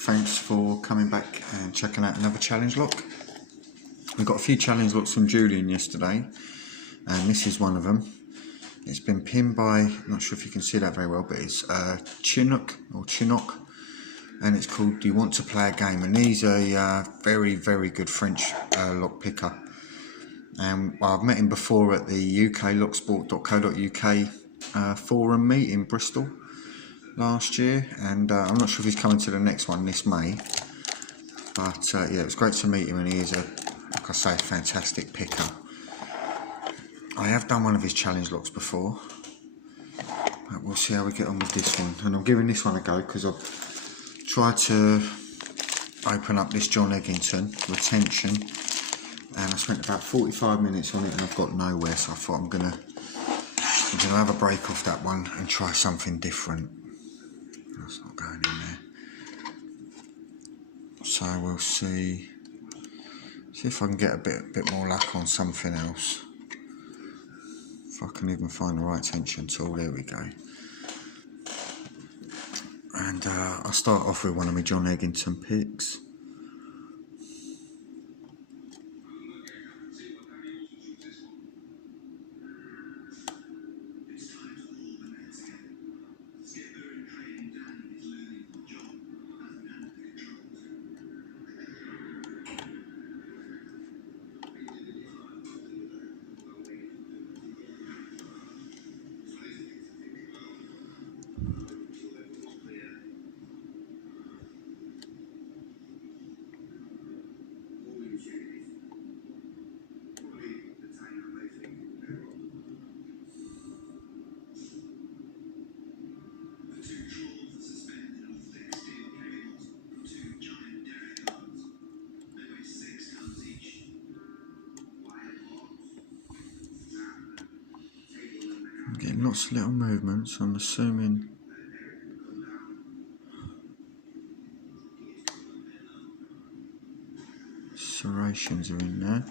thanks for coming back and checking out another challenge lock. We got a few challenge locks from Julian yesterday, and this is one of them. It's been pinned by, I'm not sure if you can see that very well, but it's Cinok, and it's called Do You Want to Play a Game? And he's a very, very good French lock picker. And I've met him before at the uklocksport.co.uk forum meet in Bristol last year, and I'm not sure if he's coming to the next one this May, but yeah, it was great to meet him, and he is like I say, a fantastic picker. I have done one of his challenge locks before, but we'll see how we get on with this one, and I'm giving this one a go because I've tried to open up this John Eggington retention, and I spent about 45 minutes on it and I've got nowhere, so I thought I'm gonna have a break off that one and try something different. That's not going in there, so we'll see if I can get a bit more luck on something else. If I can even find the right tension tool. There we go. And I'll start off with one of my John Eggington picks. I'm getting lots of little movements. I'm assuming serrations are in there,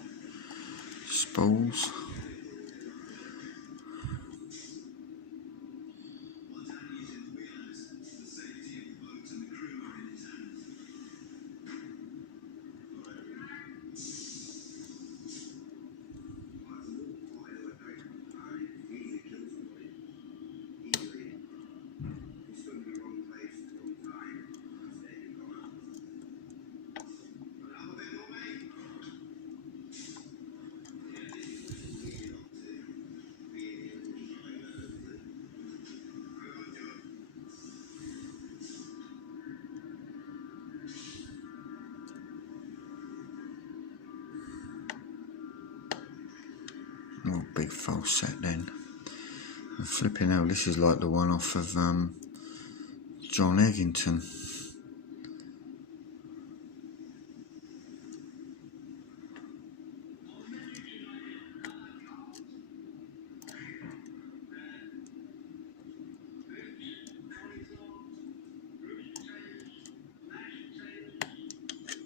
spools. Oh, big false set then. And flipping hell, this is like the one off of John Eggington.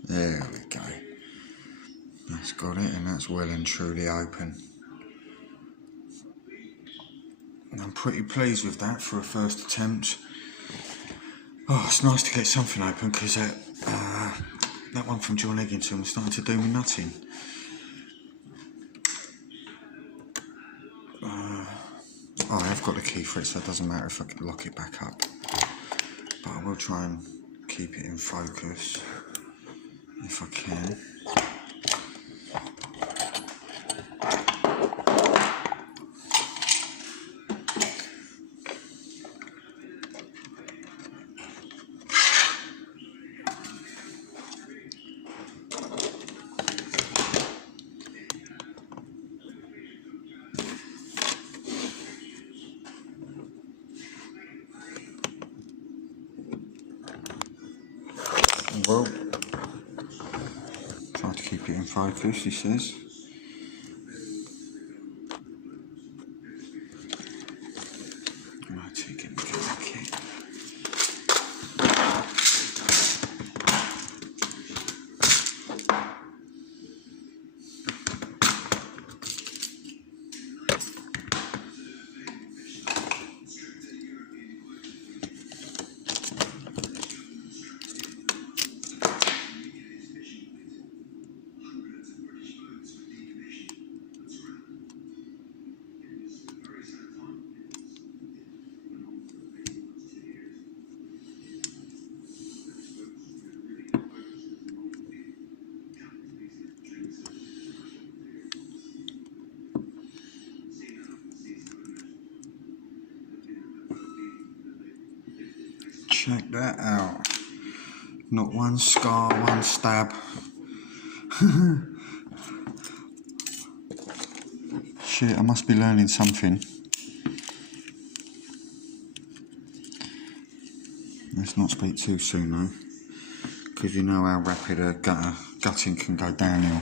There we go. That's got it, and that's well and truly open. I'm pretty pleased with that for a first attempt. Oh, it's nice to get something open, because that one from John Eggington was starting to do me nothing. Oh, I have got the key for it, so it doesn't matter if I can lock it back up. But I will try and keep it in focus if I can. Well, try to keep it in focus, he says. Right, take it back. Check that out. Not one scar, one stab. Shit, I must be learning something. Let's not speak too soon though, because you know how rapid a gutting can go downhill.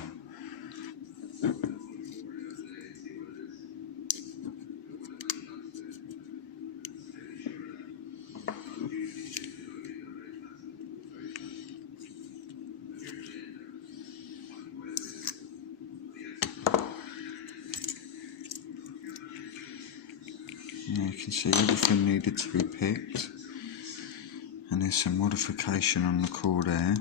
Yeah, you can see everything needed to be picked, and there's some modification on the core there.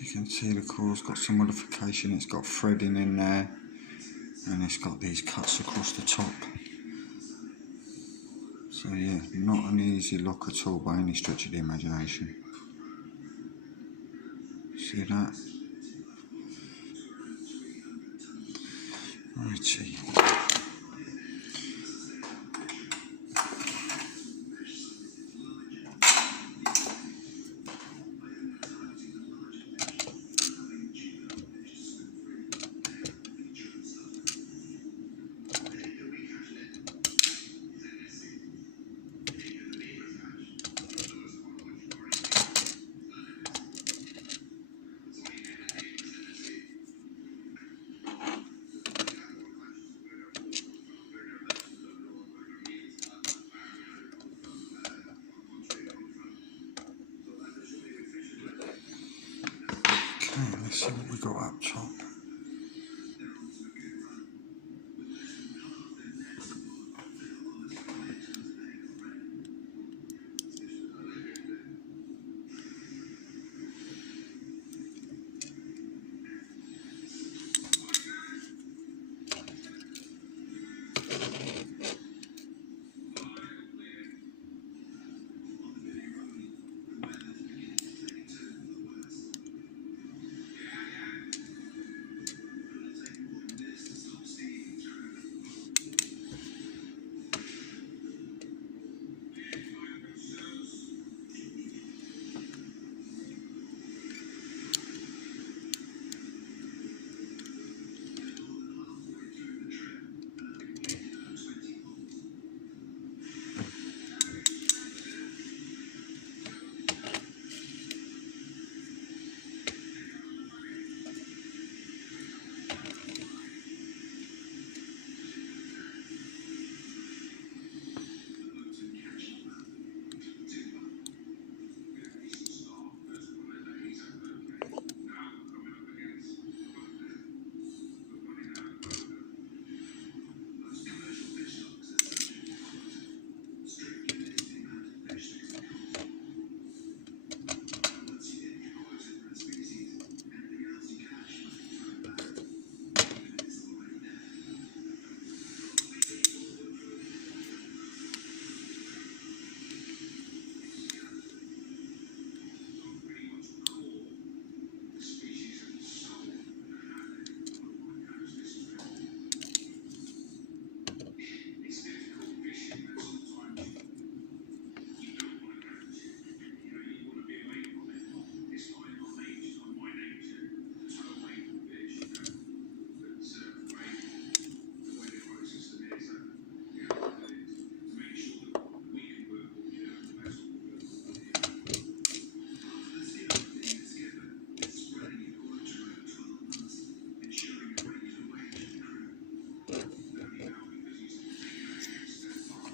You can see the core's got some modification. It's got threading in there, and it's got these cuts across the top. So yeah, not an easy lock at all by any stretch of the imagination. See that? Righty. Okay, let's see what we got up top.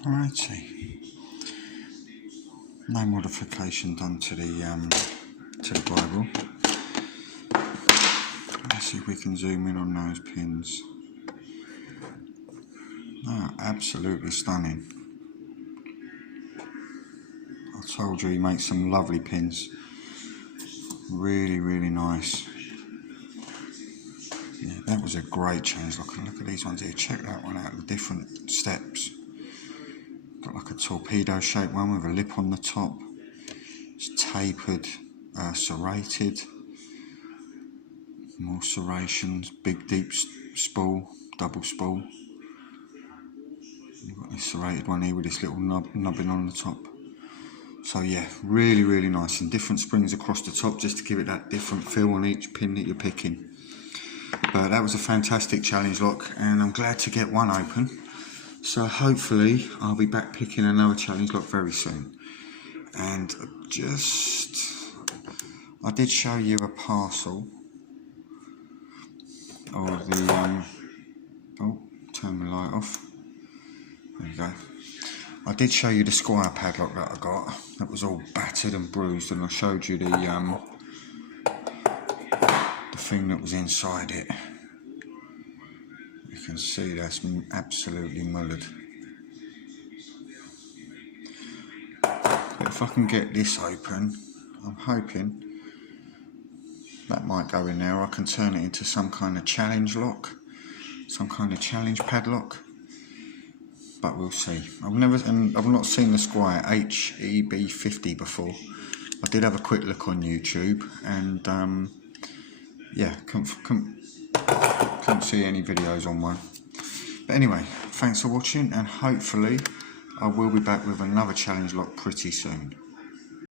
Righty. No modification done to the Bible. Let's see if we can zoom in on those pins. Oh, absolutely stunning. I told you he makes some lovely pins. Really, really nice. Yeah, that was a great challenge lock. And look at these ones here. Check that one out. The different steps. Got like a torpedo shaped one with a lip on the top. It's tapered, serrated. More serrations. Big deep spool, double spool. You've got this serrated one here with this little nubbin on the top. So yeah, really, really nice. And different springs across the top just to give it that different feel on each pin that you're picking. But that was a fantastic challenge lock, and I'm glad to get one open. So hopefully I'll be back picking another challenge lock very soon. And I did show you a parcel of the, oh, turn the light off. There you go. I did show you the Squire padlock that I got. That was all battered and bruised, and I showed you the thing that was inside it. You can see that's absolutely mullered. But if I can get this open, I'm hoping that might go in there. I can turn it into some kind of challenge lock, some kind of challenge padlock. But we'll see. I've not seen the Squire HEB50 before. I did have a quick look on YouTube, and yeah, couldn't see any videos on one. But anyway, thanks for watching, and hopefully I will be back with another challenge lock pretty soon.